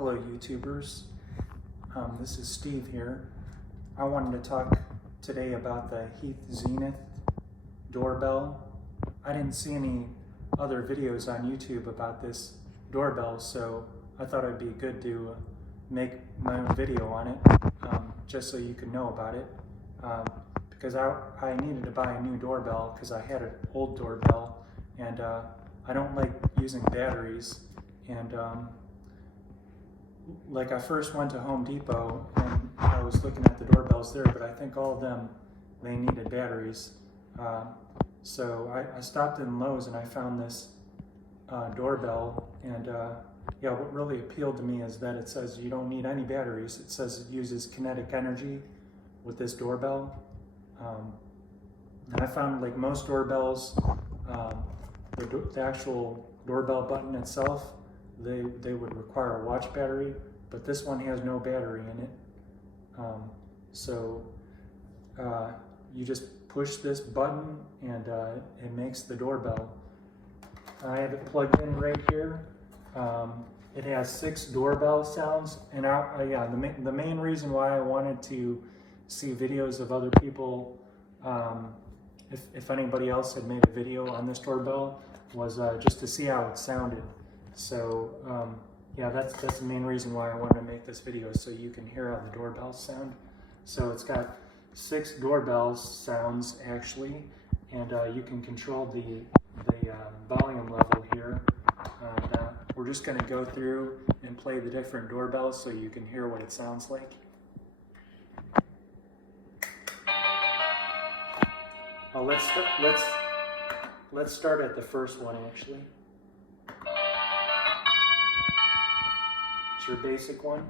Hello YouTubers, this is Steve here. I wanted to talk today about the Heath Zenith doorbell. I didn't see any other videos on YouTube about this doorbell, so I thought it'd be good to make my own video on it, just so you can know about it. Because I needed to buy a new doorbell because I had an old doorbell, and I don't like using batteries. And like I first went to Home Depot and I was looking at the doorbells there, but I think all of them, they needed batteries. So I stopped in Lowe's and I found this doorbell, and yeah, what really appealed to me is that it says you don't need any batteries. It says it uses kinetic energy with this doorbell. And I found, like most doorbells, the actual doorbell button itself, they would require a watch battery, but this one has no battery in it. You just push this button and it makes the doorbell. I have it plugged in right here. It has 6 doorbell sounds, and yeah, the main reason why I wanted to see videos of other people, if anybody else had made a video on this doorbell, was just to see how it sounded. So yeah, that's the main reason why I wanted to make this video, so you can hear how the doorbells sound. So it's got 6 doorbell sounds actually, and you can control the volume level here. We're just going to go through and play the different doorbells so you can hear what it sounds like. Oh, let's start at the first one actually. It's your basic one.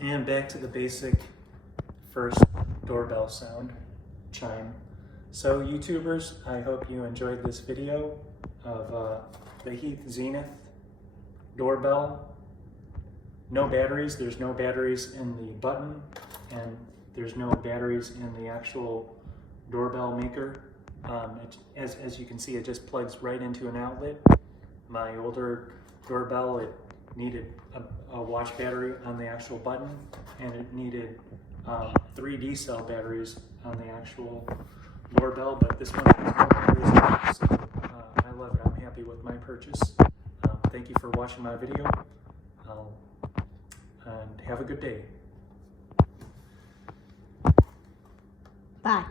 And back to the basic first doorbell sound, chime. So YouTubers, I hope you enjoyed this video of the Heath Zenith doorbell. No batteries, there's no batteries in the button, and there's no batteries in the actual doorbell maker. As you can see, it just plugs right into an outlet. My older doorbell, it needed a watch battery on the actual button, and it needed 3 D-cell batteries on the actual doorbell, but this one has no batteries, so I love it. I'm happy with my purchase. Thank you for watching my video, and have a good day. Bye.